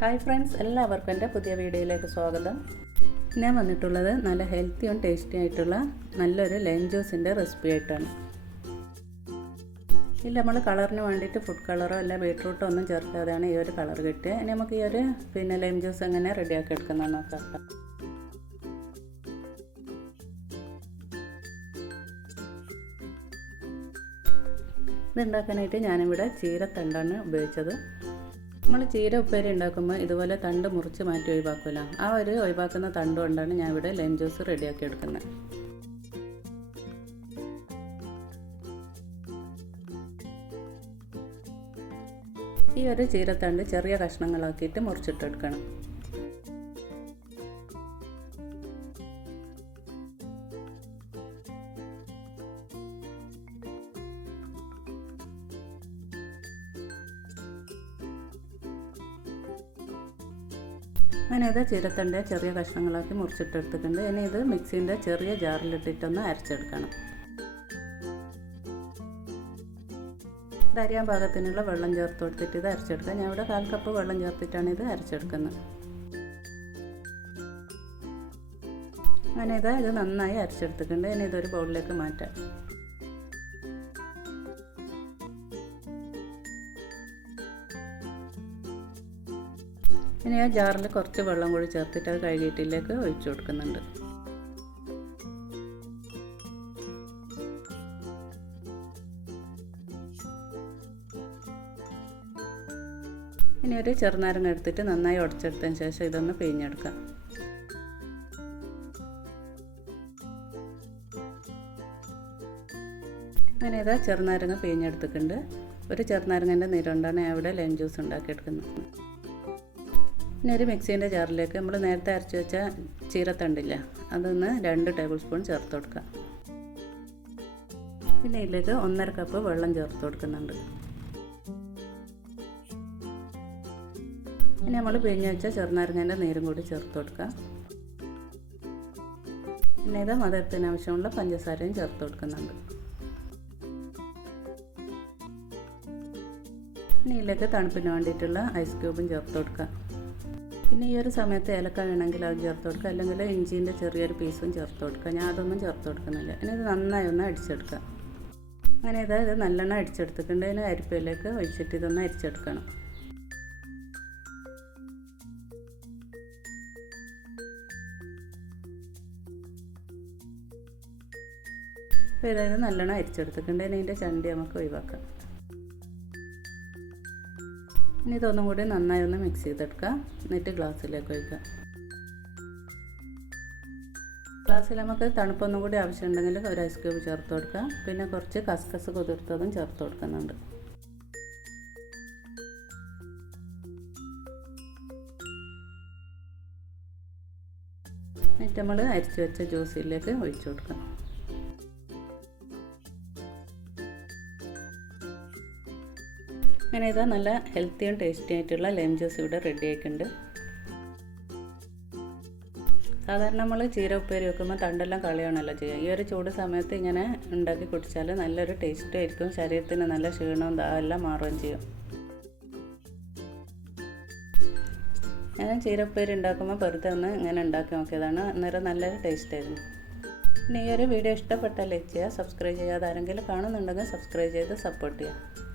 Hi friends എല്ലാവർക്കും എന്റെ പുതിയ വീഡിയോയിലേക്ക് സ്വാഗതം. ഞാൻ വന്നിട്ടുള്ളത് നല്ല ഹെൽത്തിയും ടേസ്റ്റി ആയിട്ടുള്ള നല്ലൊരു ലൈം ജ്യൂസിന്റെ റെസിപ്പി ആയിട്ടാണ്. ഇല്ല നമ്മൾ കളറിന് വേണ്ടിയിട്ട് ഫുഡ് കളറോ അല്ല ബീട്രൂട്ടോ ഒന്നും ചേർക്കാതെയാണ് ഈ ഒരു കളർ കിട്ടിയത് ഇനി നമുക്ക് ഈ ഒരു പിന്നെ ലൈം ജ്യൂസ് എങ്ങനെ റെഡിയാക്കി എടുക്കുന്നതെന്ന് നോക്കാം. ഇത് ഉണ്ടാക്കാനായിട്ട് ഞാനിവിടെ ചീരത്തണ്ടാണ് ഉപയോഗിച്ചത്. നമ്മൾ ചീര ഉപ്പേരി ഉണ്ടാക്കുമ്പോൾ ഇതുപോലെ തണ്ട് മുറിച്ച് മാറ്റി ഒഴിവാക്കില്ല ആ ഒരു ഒഴിവാക്കുന്ന തണ്ട് കൊണ്ടാണ് ഞാൻ ഇവിടെ ലൈം ജ്യൂസ് റെഡിയാക്കി എടുക്കുന്നത്. ഈ ഒരു ചീരത്തണ്ട് ചെറിയ കഷ്ണങ്ങളാക്കിയിട്ട് മുറിച്ചിട്ടെടുക്കണം. അങ്ങനെ ഇത് ചീരത്തണ്ട് ചെറിയ കഷ്ണങ്ങളാക്കി മുറിച്ചിട്ടെടുത്തിട്ടുണ്ട്. ഇനി ഇത് മിക്സീന്റെ ചെറിയ ജാറിലിട്ടിട്ടൊന്ന് അരച്ചെടുക്കണം. ഇത് അരിയാൻ പാകത്തിനുള്ള വെള്ളം ചേർത്ത് കൊടുത്തിട്ട് ഇത് അരച്ചെടുക്കുക ഞാൻ ഇവിടെ കാൽ കപ്പ് വെള്ളം ചേർത്തിട്ടാണ് ഇത് അരച്ചെടുക്കുന്നത്. അങ്ങനെ ഇത് ഇത് നന്നായി അരച്ചെടുത്തിട്ടുണ്ട്. ഇനി ഇതൊരു ബൗളിലേക്ക് മാറ്റാം. ഇനി ആ ജാറിൽ കുറച്ച് വെള്ളം കൂടി ചേർത്തിട്ട് അത് കഴുകിയിട്ടിലേക്ക് ഒഴിച്ചു കൊടുക്കുന്നുണ്ട്. ഇനി ഒരു ചെറുനാരങ്ങ എടുത്തിട്ട് നന്നായി ഉടച്ചെടുത്തതിന് ശേഷം ഇതൊന്ന് പിഴിഞ്ഞെടുക്കാം. അങ്ങനെ ഇതാ ചെറുനാരങ്ങ പിഴിഞ്ഞെടുത്തിട്ടുണ്ട്. ഒരു ചെറുനാരങ്ങന്റെ നീരുകൊണ്ടാണ് ഞാൻ ഇവിടെ ലൈം ജ്യൂസ് ഉണ്ടാക്കിയെടുക്കുന്നത്. ഇനി ഒരു മിക്സീന്റെ ജാറിലേക്ക് നമ്മൾ നേരത്തെ അരച്ച് വെച്ച ചീരത്തണ്ടില്ല. അതൊന്ന് രണ്ട് ടേബിൾ സ്പൂൺ ചേർത്ത് കൊടുക്കുക. പിന്നെ ഇതിലേക്ക് ഒന്നര കപ്പ് വെള്ളം ചേർത്ത് കൊടുക്കുന്നുണ്ട്. ഇനി നമ്മൾ പിഴിഞ്ഞ് വെച്ച ചെറുനാരങ്ങേന്റെ നീരും കൂടി ചേർത്ത് കൊടുക്കുക. പിന്നെ ഇത് മധുരത്തിന് ആവശ്യമുള്ള പഞ്ചസാരയും ചേർത്ത് കൊടുക്കുന്നുണ്ട്. ഇനി ഇതിലേക്ക് തണുപ്പിന് വേണ്ടിയിട്ടുള്ള ഐസ് ക്യൂബും ചേർത്ത് കൊടുക്കാം പിന്നെ ഈ ഒരു സമയത്ത് ഏലക്ക വേണമെങ്കിൽ അത് ചേർത്ത് കൊടുക്കുക. അല്ലെങ്കിൽ ഇഞ്ചീന്റെ ചെറിയൊരു പീസും ചേർത്ത് കൊടുക്കുക. ഞാൻ അതൊന്നും ചേർത്ത് കൊടുക്കുന്നില്ല. ഇനി ഇത് നന്നായി ഒന്ന് അടിച്ചെടുക്കുക. അങ്ങനെ ഇത് ഇത് നല്ലെണ്ണം അടിച്ചെടുത്തിട്ടുണ്ട്. അരിപ്പയിലേക്ക് ഒഴിച്ചിട്ട് ഇതൊന്ന് അരിച്ചെടുക്കണം. അപ്പോൾ ഇതായത് നല്ലോണം അരിച്ചെടുത്തിട്ടുണ്ട്. അതിന്റെ ചണ്ടി നമുക്ക് ഒഴിവാക്കാം. ഇനി ഇതൊന്നും കൂടി നന്നായി ഒന്ന് മിക്സ് ചെയ്തെടുക്കുക. എന്നിട്ട് ഗ്ലാസ്സിലേക്ക് ഒഴിക്കുക. ഗ്ലാസ്സിൽ നമുക്ക് തണുപ്പൊന്നും കൂടി ആവശ്യമുണ്ടെങ്കിൽ ഒരു ഐസ് ക്യൂബ് ചേർത്ത് കൊടുക്കുക. പിന്നെ കുറച്ച് കസ്കസ് കുതിർത്തതും ചേർത്ത് കൊടുക്കുന്നുണ്ട്. എന്നിട്ട് നമ്മൾ അരിച്ചു വെച്ച ജ്യൂസിലേക്ക് ഒഴിച്ചു കൊടുക്കാം അങ്ങനെ ഇതാ നല്ല ഹെൽത്തിയും ടേസ്റ്റി ആയിട്ടുള്ള ലൈം ജ്യൂസ് ഇവിടെ റെഡി ആയിട്ടുണ്ട്. സാധാരണ നമ്മൾ ചീര ഉപ്പേരി വെക്കുമ്പോൾ തണ്ടെല്ലാം കളിയാണല്ലോ ചെയ്യുക. ഈ ഒരു ചൂട് സമയത്ത് ഇങ്ങനെ ഉണ്ടാക്കി കുടിച്ചാൽ നല്ലൊരു ടേസ്റ്റ് ആയിരിക്കും. ശരീരത്തിന് നല്ല ക്ഷീണവും എല്ലാം മാറുകയും ചെയ്യും. ഞാൻ ചീര ഉപ്പേരി ഉണ്ടാക്കുമ്പോൾ വെറുതെ ഒന്ന് ഇങ്ങനെ ഉണ്ടാക്കി നോക്കിയതാണ്. അന്നേരം നല്ലൊരു ടേസ്റ്റ് ആയിരുന്നു. പിന്നെ ഈ ഒരു വീഡിയോ ഇഷ്ടപ്പെട്ടാൽ ലൈക്ക് ചെയ്യുക സബ്സ്ക്രൈബ് ചെയ്യാതെ ആരെങ്കിലും കാണുന്നുണ്ടെങ്കിൽ സബ്സ്ക്രൈബ് ചെയ്ത് സപ്പോർട്ട് ചെയ്യുക.